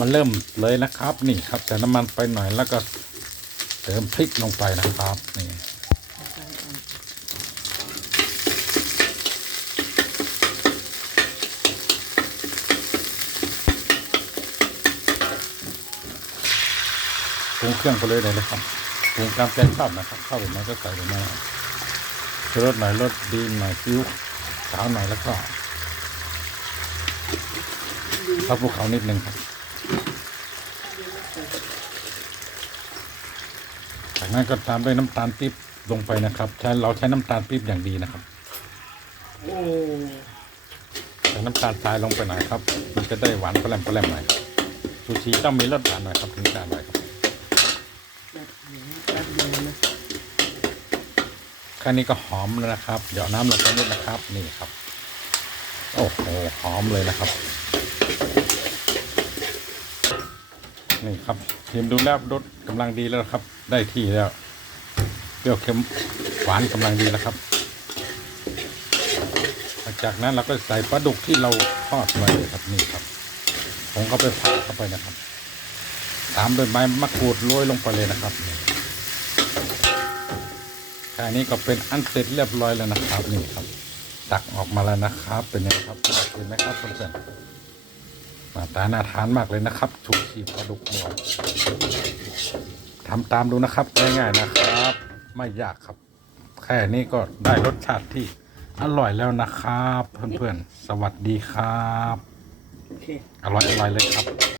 มาเริ่มเลยนะครับ นี่ครับ แต่น้ำมันไปหน่อยแล้วก็เติมพริกลงไปนะครับนี่ปรุงเครื่องไปเลยเลยนะครับปรุงตามใจชอบนะครับเข้าไปไหนก็ใส่ไปไหนครับชูรสหน่อยรสดีหน่อยซิ้วขาวหน่อยแล้วก็ข้าวภูเขานิดนึงครับ จากนั้นก็ตามด้วยน้ำตาลปี๊บลงไปนะครับใช้เราใช้น้ำตาลปี๊บอย่างดีนะครับโอ้ใส่น้ำตาลทรายลงไปหน่อยครับ มันจะได้หวานแปรมแปรมหน่อยซูชิต้องมีรสหวานหน่อยครับถึงจะอร่อยครับแบบเหนียวแบบเดียวนะแค่นี้ก็หอมแล้วนะครับ เดี๋ยวน้ำลงไปนิดนะครับ นี่ครับ โอ้โหหอมเลยนะครับ นี่ครับทีมดูแล้วรสกำลังดีแล้วครับ ได้ที่แล้วเปรี้ยวเค็มหวานกำลังดีแล้วครับหลังจากนั้นเราก็ใส่ปลาดุกที่เราทอดไว้ครับนี่ครับ ผมก็ไปผัดเข้าไปนะครับตามด้วยใบมะกรูดโรยลงไปเลยนะครับแค่นี้ก็เป็นอันเสร็จเรียบร้อยแล้วนะครับนี่ครับ ตักออกมาแล้วนะครับ เป็นยังไงครับเห็นไหมครับเพื่อน หน้าตาน่าทานมากเลยนะครับชุกชีปลาดุกหน่อยทำตามดูนะครับง่ายๆนะครับ ไม่ยากครับ แค่นี้ก็ได้รสชาติที่อร่อยแล้วนะครับ เพื่อนๆ สวัสดีครับโอเคอร่อยอร่อยเลยครับ